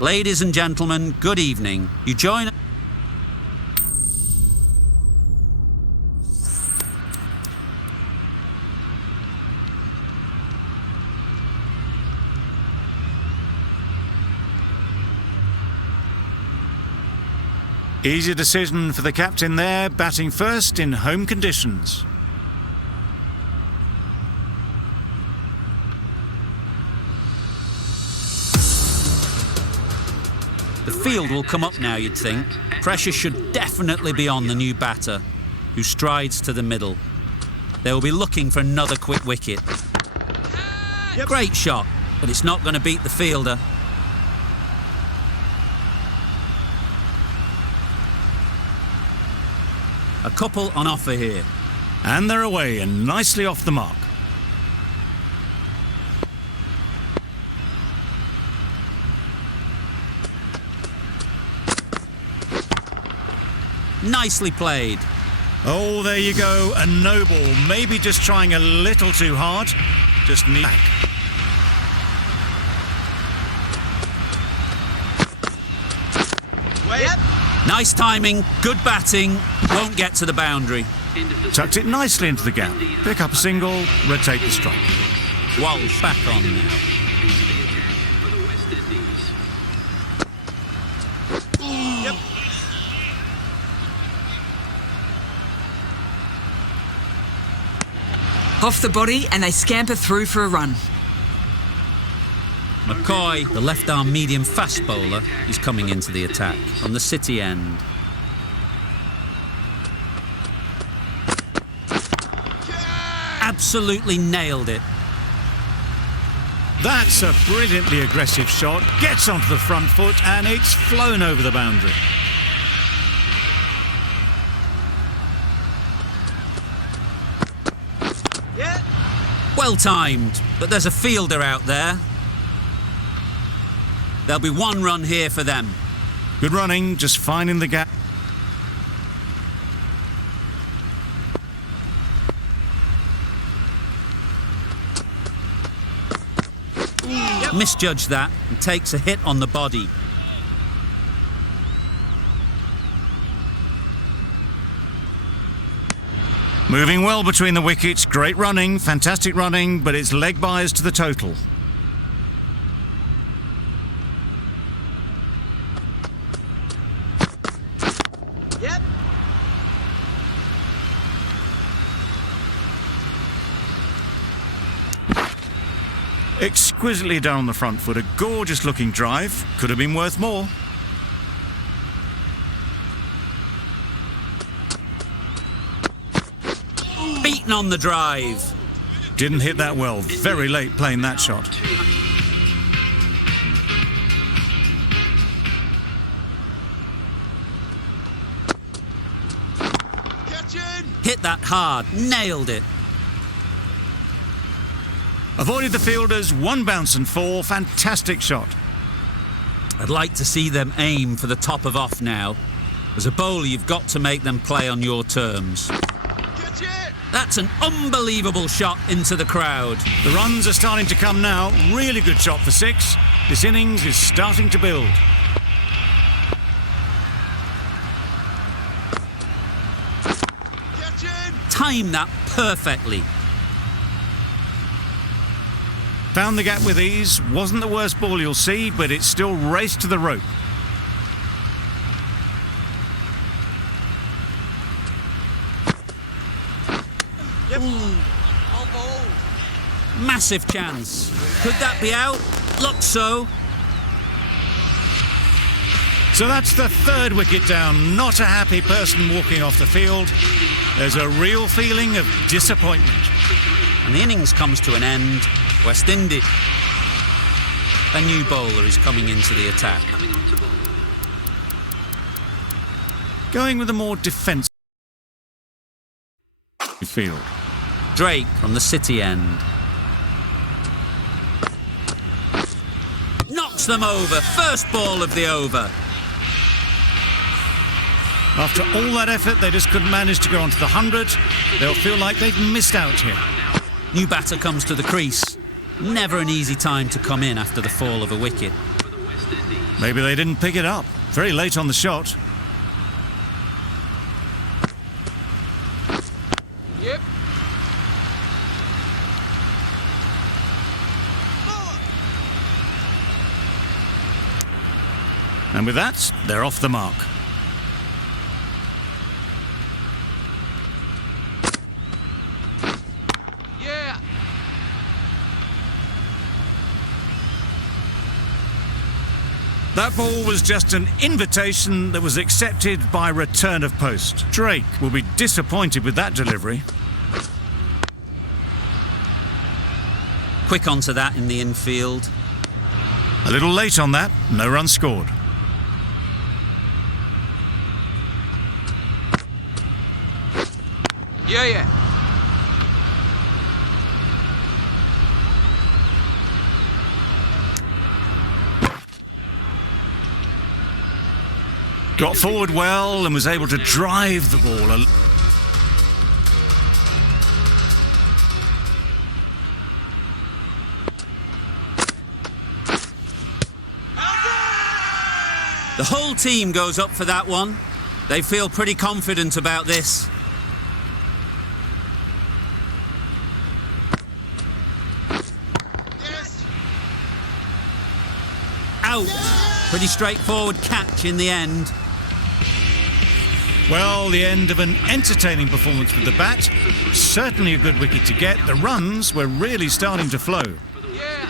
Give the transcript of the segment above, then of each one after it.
Ladies and gentlemen, good evening. You join... Easy decision for the captain there, batting first in home conditions. The field will come up now, you'd think. Pressure should definitely be on the new batter, who strides to the middle. They will be looking for another quick wicket. Great shot, but it's not going to beat the fielder. A couple on offer here. And they're away and nicely off the mark. Nicely played. Oh, there you go, a no ball. Maybe just trying a little too hard. Just need back. Nice timing, good batting, won't get to the boundary. Tucked it nicely into the gap. Pick up a single, rotate the strike. Walsh back on now. Off the body and they scamper through for a run. McCoy, the left-arm medium fast bowler, is coming into the attack from the City end. Absolutely nailed it. That's a brilliantly aggressive shot. Gets onto the front foot and it's flown over the boundary. Well timed, but there's a fielder out there. There'll be one run here for them. Good running, just finding the gap. Misjudged that and takes a hit on the body. Moving well between the wickets, great running, fantastic running, but it's leg byes to the total. Exquisitely down the front foot, a gorgeous looking drive, could have been worth more. Beaten on the drive. Didn't hit that well, very late playing that shot. Hit that hard, nailed it. Avoided the fielders, one bounce and four, fantastic shot. I'd like to see them aim for the top of off now. As a bowler, you've got to make them play on your terms. That's an unbelievable shot into the crowd. The runs are starting to come now. Really good shot for six. This innings is starting to build. Time that perfectly. Found the gap with ease. Wasn't the worst ball you'll see, but it still raced to the rope. Massive chance. Could that be out? Looks so. So that's the third wicket down. Not a happy person walking off the field. There's a real feeling of disappointment. And the innings comes to an end. West Indies. A new bowler is coming into the attack. Going with a more defensive field. Drake from the City end. Knocks them over. First ball of the over. After all that effort, they just couldn't manage to go onto the 100. They'll feel like they've missed out here. New batter comes to the crease. Never an easy time to come in after the fall of a wicket. Maybe they didn't pick it up. Very late on the shot. Yep. And with that, they're off the mark. Yeah. That ball was just an invitation that was accepted by return of post. Drake will be disappointed with that delivery. Quick onto that in the infield. A little late on that, no run scored. Yeah, yeah. Got forward well and was able to drive the ball. The whole team goes up for that one. They feel pretty confident about this. Yes. Out. Pretty straightforward catch in the end. Well, the end of an entertaining performance with the bat. Certainly a good wicket to get. The runs were really starting to flow. Yeah.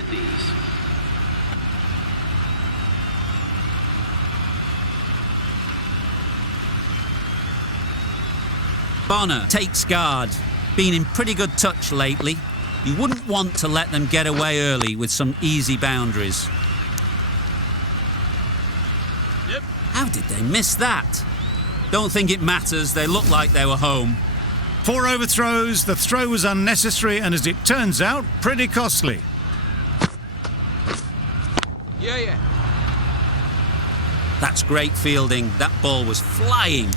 Bonner takes guard. Been in pretty good touch lately. You wouldn't want to let them get away early with some easy boundaries. Yep. How did they miss that? Don't think it matters. They look like they were home. 4 overthrows, the throw was unnecessary and, as it turns out, pretty costly. Yeah, yeah. That's great fielding. That ball was flying.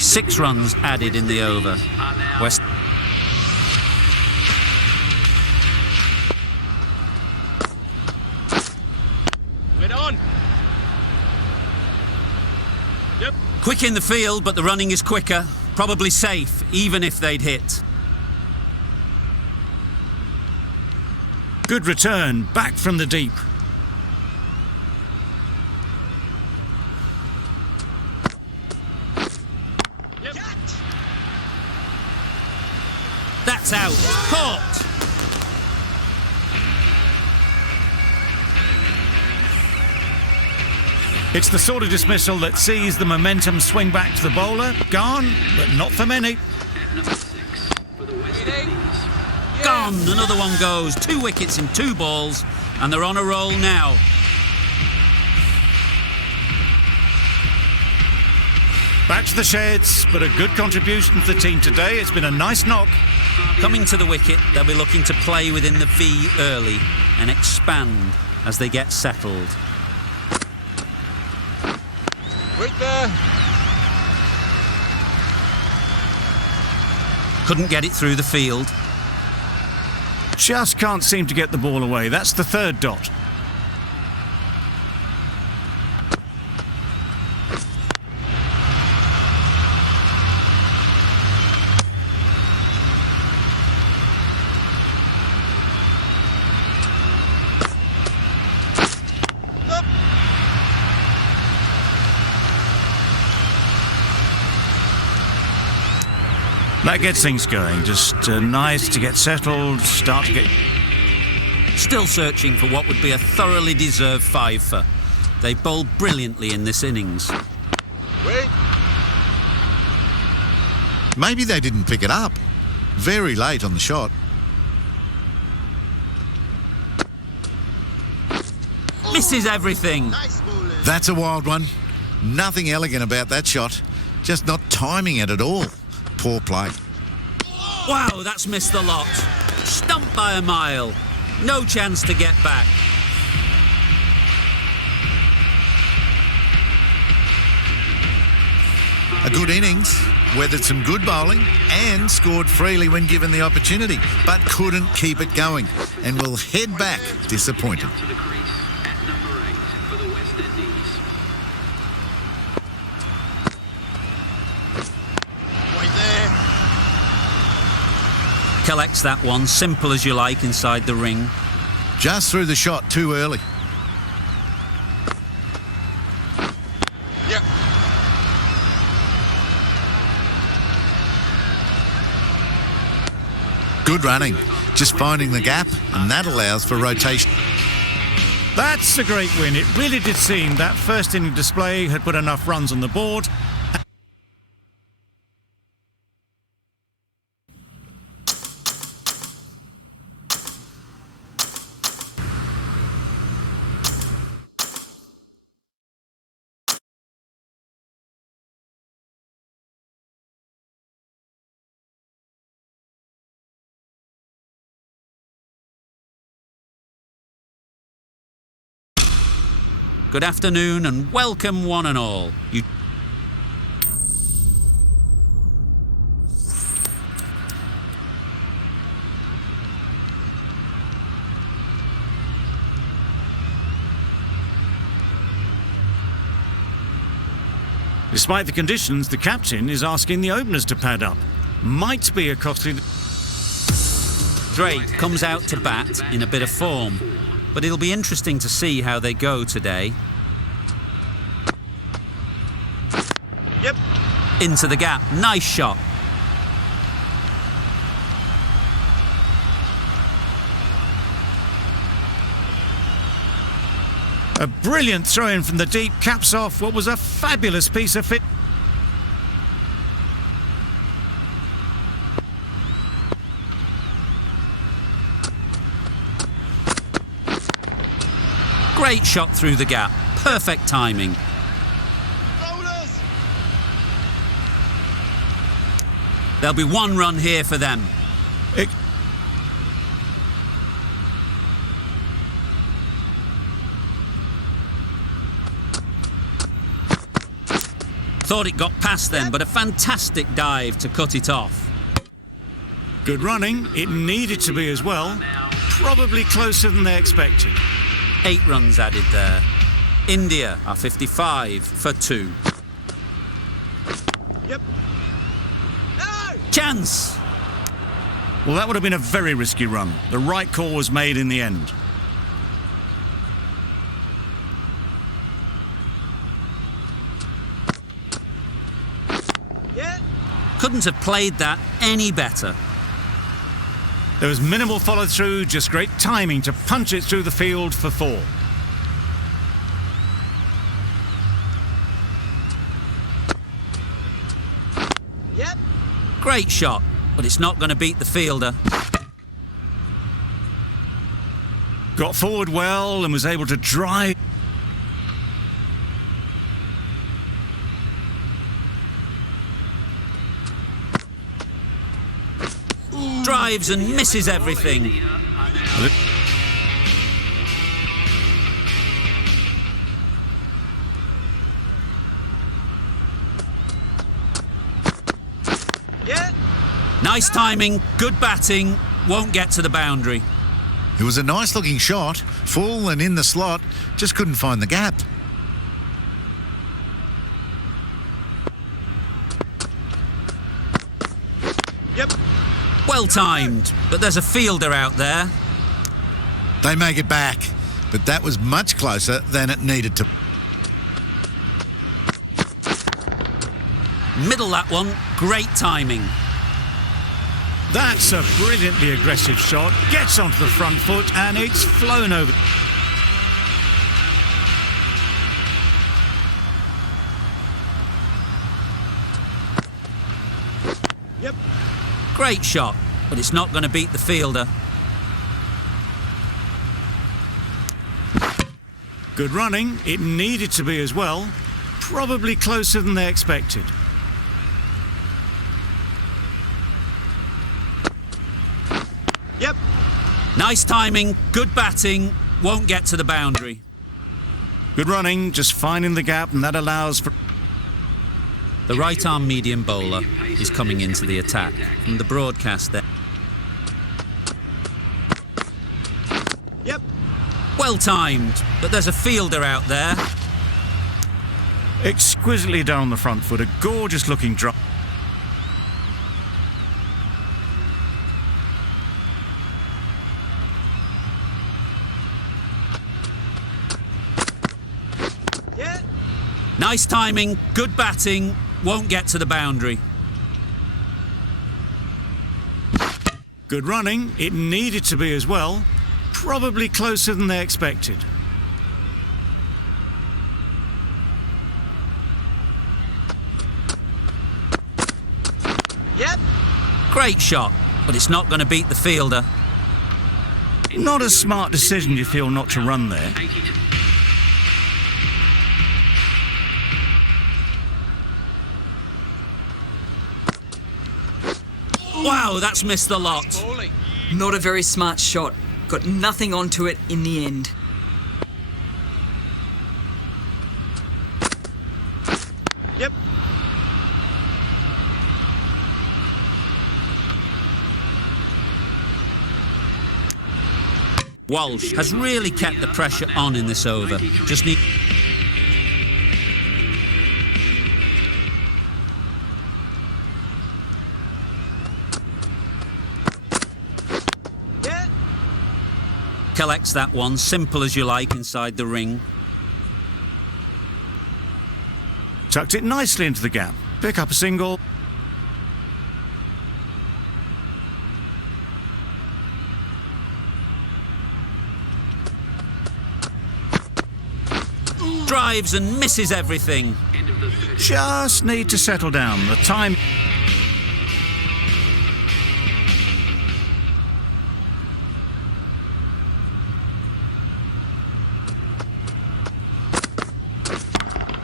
Six runs added in the over. West. We're on. Yep. Quick in the field, but the running is quicker. Probably safe, even if they'd hit. Good return, back from the deep. Yep. That's out. Caught. It's the sort of dismissal that sees the momentum swing back to the bowler. Gone, but not for many. Waiting. Gone. Another one goes. 2 wickets in 2 balls, and they're on a roll now. Back to the sheds, but a good contribution to the team today. It's been a nice knock. Coming to the wicket, they'll be looking to play within the V early and expand as they get settled. Wait there. Couldn't get it through the field. Just can't seem to get the ball away. That's the 3rd dot. That gets things going. Just nice to get settled, start to get... Still searching for what would be a thoroughly deserved 5-fer. They bowled brilliantly in this innings. Wait. Maybe they didn't pick it up. Very late on the shot. Misses everything. That's a wild one. Nothing elegant about that shot. Just not timing it at all. Poor play. Wow, that's missed the lot. Stumped by a mile. No chance to get back. A good innings, weathered some good bowling and scored freely when given the opportunity, but couldn't keep it going and will head back disappointed. Wait there. Collects that one, simple as you like, inside the ring. Just threw the shot too early. Yep. Good running, just finding the gap, and that allows for rotation. That's a great win. It really did seem that first inning display had put enough runs on the board. Good afternoon and welcome one and all. Despite the conditions, the captain is asking the openers to pad up. Might be a costly... Drake comes out to bat in a bit of form, but it'll be interesting to see how they go today. Yep. Into the gap, nice shot. A brilliant throw-in from the deep caps off what was a fabulous piece of fit. Great shot through the gap, perfect timing. Bowlers. There'll be one run here for them. It- Thought it got past them, but a fantastic dive to cut it off. Good running. It needed to be as well. Probably closer than they expected. 8 runs added there. India are 55 for 2. Yep. No. Chance! Well, that would have been a very risky run. The right call was made in the end. Yeah. Couldn't have played that any better. There was minimal follow-through, just great timing to punch it through the field for 4. Yep. Great shot, but it's not going to beat the fielder. Got forward well and was able to drive. Drives and misses everything. Yeah. Nice timing, good batting, won't get to the boundary. It was a nice looking shot, full and in the slot, just couldn't find the gap. Yep. Well timed, but there's a fielder out there. They make it back, but that was much closer than it needed to. Middle that one, great timing. That's a brilliantly aggressive shot. Gets onto the front foot and it's flown over. Yep. Great shot, but it's not going to beat the fielder. Good running. It needed to be as well. Probably closer than they expected. Yep. Nice timing, good batting, won't get to the boundary. Good running, just finding the gap, and that allows for... The right-arm medium bowler is coming into the attack. From the broadcast there. Yep. Well timed, but there's a fielder out there. Exquisitely down the front foot, a gorgeous looking drive. Yeah. Nice timing, good batting, won't get to the boundary. Good running, it needed to be as well. Probably closer than they expected. Yep. Great shot, but it's not going to beat the fielder. Not a smart decision, you feel, not to run there. Wow, that's missed the lot. Bowling. Not a very smart shot. Got nothing onto it in the end. Yep. Walsh has really kept the pressure on in this over. Just need... Yeah. Collects that one, simple as you like, inside the ring. Tucked it nicely into the gap. Pick up a single. Drives and misses everything. Just need to settle down. The time...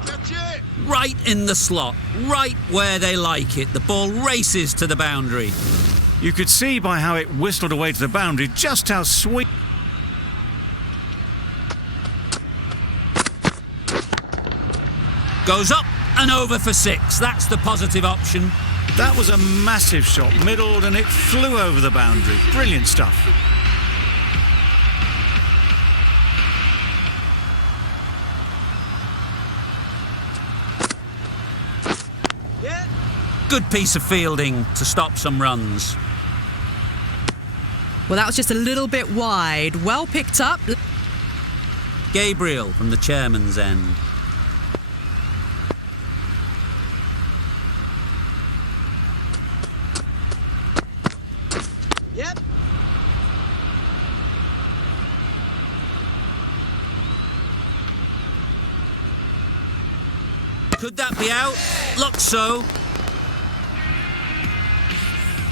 Catch it. Right in the slot, right where they like it. The ball races to the boundary. You could see by how it whistled away to the boundary just how sweet... Goes up and over for 6. That's the positive option. That was a massive shot, middled, and it flew over the boundary. Brilliant stuff. Yeah. Good piece of fielding to stop some runs. Well, that was just a little bit wide. Well picked up. Gabriel from the chairman's end. Yep. Could that be out? Looks so.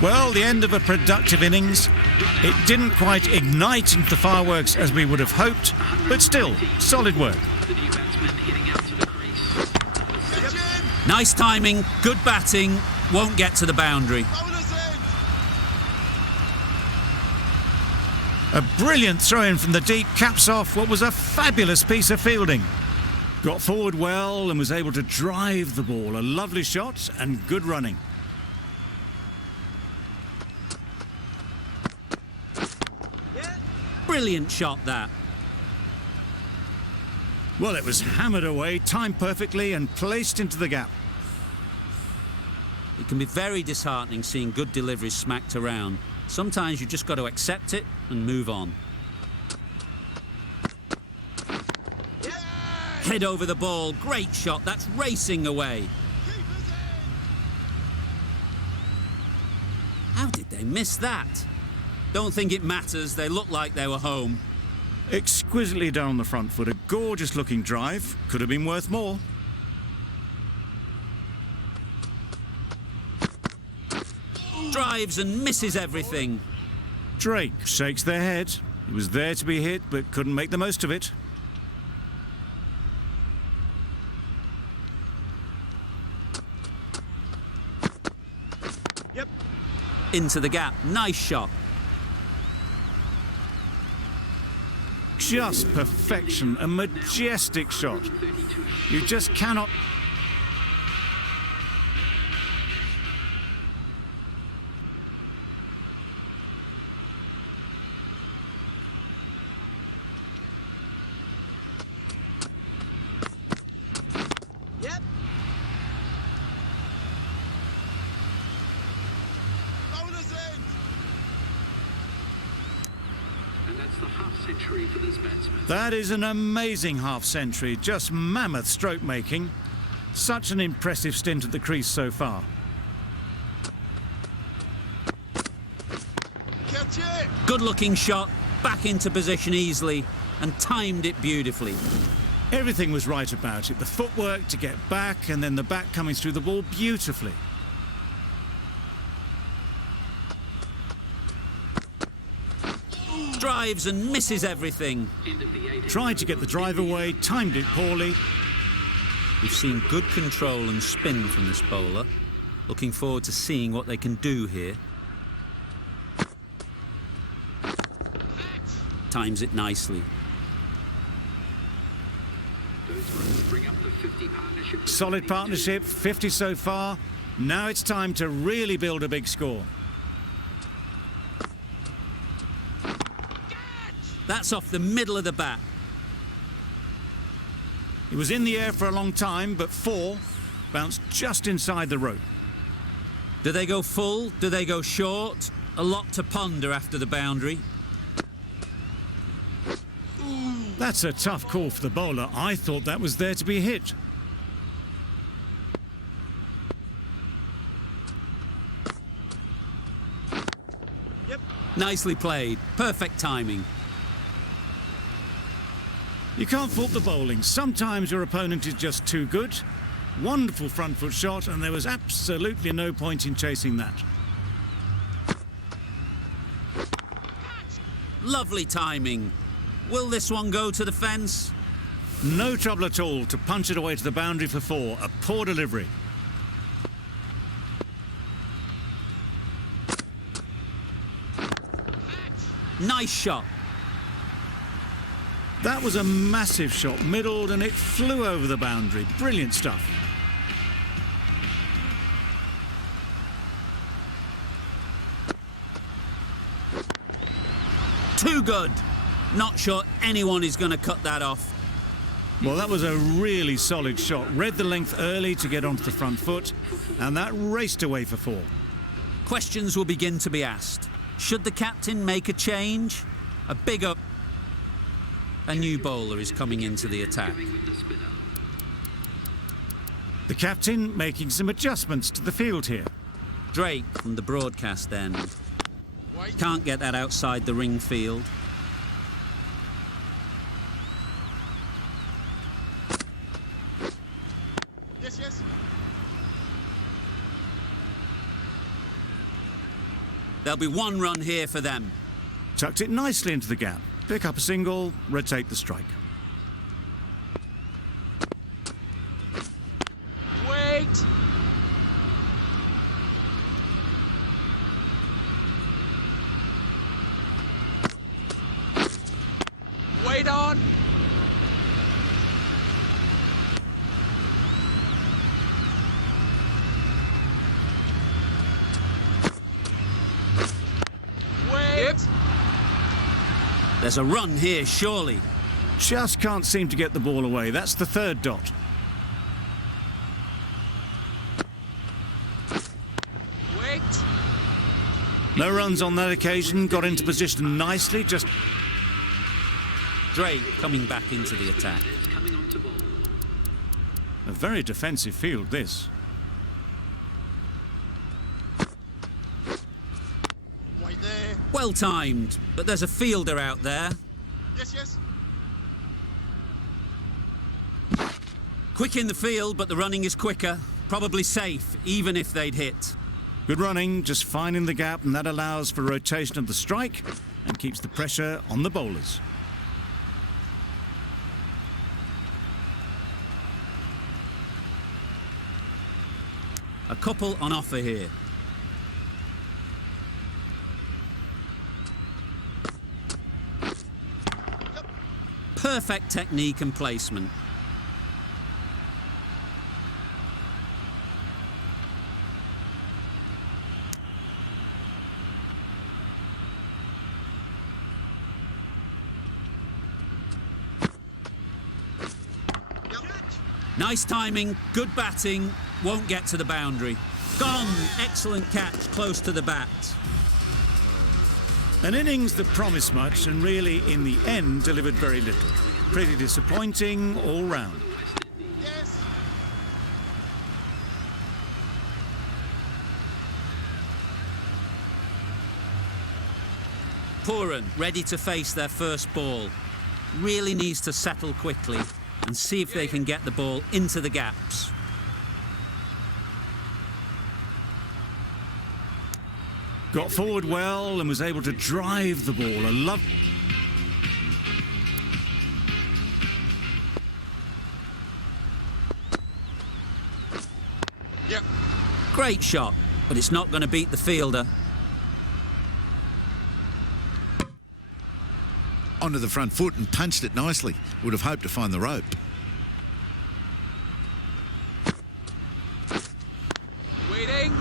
Well, the end of a productive innings. It didn't quite ignite into the fireworks as we would have hoped, but still, solid work. Nice timing, good batting, won't get to the boundary. Bowler's end. A brilliant throw-in from the deep caps off what was a fabulous piece of fielding. Got forward well and was able to drive the ball. A lovely shot and good running. Yeah. Brilliant shot, that. Well, it was hammered away, timed perfectly and placed into the gap. It can be very disheartening seeing good deliveries smacked around. Sometimes you just got to accept it and move on. Head over the ball, great shot, that's racing away. How did they miss that? Don't think it matters, they look like they were home. Exquisitely down the front foot, a gorgeous looking drive. Could have been worth more. Drives and misses everything. Drake shakes their head. He was there to be hit, but couldn't make the most of it. Yep. Into the gap, nice shot. Just perfection, a majestic shot. You just cannot... That is an amazing half century, just mammoth stroke making. Such an impressive stint at the crease so far. Catch it! Good looking shot, back into position easily, and timed it beautifully. Everything was right about it. The footwork to get back and then the back coming through the ball beautifully. Drives and misses everything. Tried to get the drive away, timed it poorly. We've seen good control and spin from this bowler. Looking forward to seeing what they can do here. Times it nicely. Solid partnership, 50 so far. Now it's time to really build a big score. That's off the middle of the bat. It was in the air for a long time, but 4 bounced just inside the rope. Do they go full? Do they go short? A lot to ponder after the boundary. That's a tough call for the bowler. I thought that was there to be hit. Yep. Nicely played. Perfect timing. You can't fault the bowling. Sometimes your opponent is just too good. Wonderful front foot shot, and there was absolutely no point in chasing that. Lovely timing. Will this one go to the fence? No trouble at all to punch it away to the boundary for 4. A poor delivery. Nice shot. That was a massive shot, middled, and it flew over the boundary. Brilliant stuff. Too good. Not sure anyone is going to cut that off. Well, that was a really solid shot. Read the length early to get onto the front foot, and that raced away for 4. Questions will begin to be asked. Should the captain make a change? A big up. A new bowler is coming into the attack. The captain making some adjustments to the field here. Drake from the broadcast end. Can't get that outside the ring field. Yes, yes. There'll be 1 run here for them. Tucked it nicely into the gap. Pick up a single, rotate the strike. Wait! Wait on! Wait! Yep. There's a run here, surely. Just can't seem to get the ball away. That's the 3rd dot. Wait! No runs on that occasion. Got into position nicely. Just Drake coming back into the attack. a very defensive field, this. Wait there. Well timed, but there's a fielder out there. Yes, yes. Quick in the field, but the running is quicker. Probably safe, even if they'd hit. Good running, just finding the gap, and that allows for rotation of the strike and keeps the pressure on the bowlers. A couple on offer here. Perfect technique and placement. Nice timing, good batting, won't get to the boundary. Gone, excellent catch, close to the bat. An innings that promised much and really, in the end, delivered very little. Pretty disappointing all round. Yes. Pooran ready to face their first ball. Really needs to settle quickly and see if they can get the ball into the gaps. Got forward well and was able to drive the ball. Yep. Great shot, but it's not going to beat the fielder. Onto the front foot and punched it nicely. Would have hoped to find the rope. Waiting.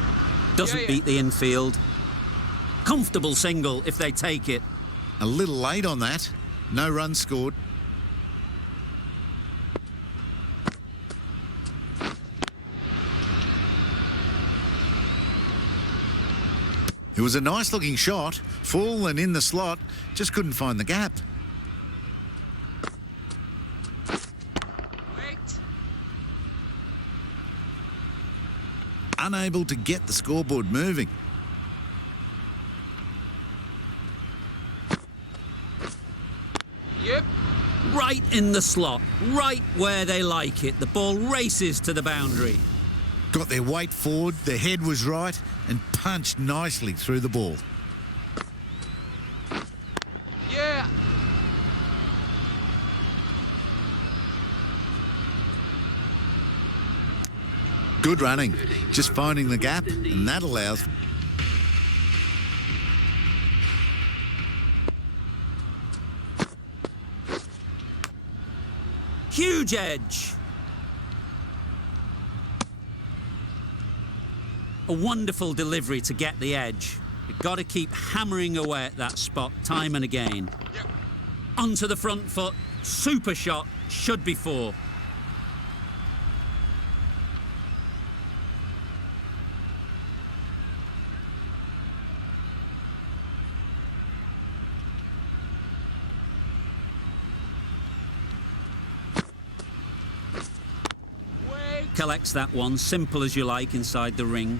Doesn't Yeah. beat the infield. Comfortable single if they take it. A little late on that. No runs scored. It was a nice looking shot. Full and in the slot. Just couldn't find the gap. Wait. Unable to get the scoreboard moving. Yep. Right in the slot, right where they like it. The ball races to the boundary. Got their weight forward, their head was right, and punched nicely through the ball. Yeah. Good running. Just finding the gap, and that allows... Huge edge. A wonderful delivery to get the edge. You've got to keep hammering away at that spot time and again. Yep. Onto the front foot. Super shot. Should be 4. Wait. Collects that one, simple as you like, inside the ring.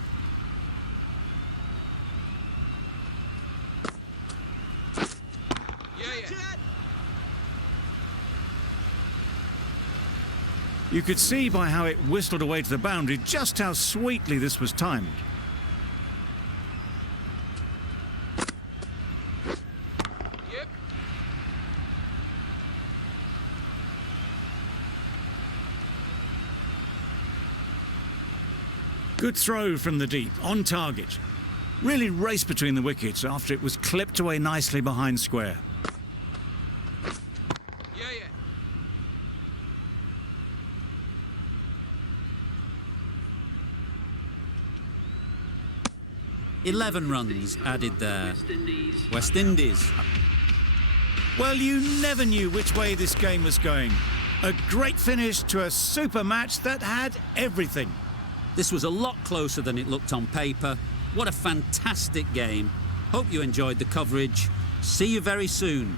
Yeah. You could see by how it whistled away to the boundary just how sweetly this was timed. Yep. Good throw from the deep, on target. Really raced between the wickets after it was clipped away nicely behind square. Yeah. 11 runs added there. West Indies. Well, you never knew which way this game was going. A great finish to a super match that had everything. This was a lot closer than it looked on paper. What a fantastic game. Hope you enjoyed the coverage. See you very soon.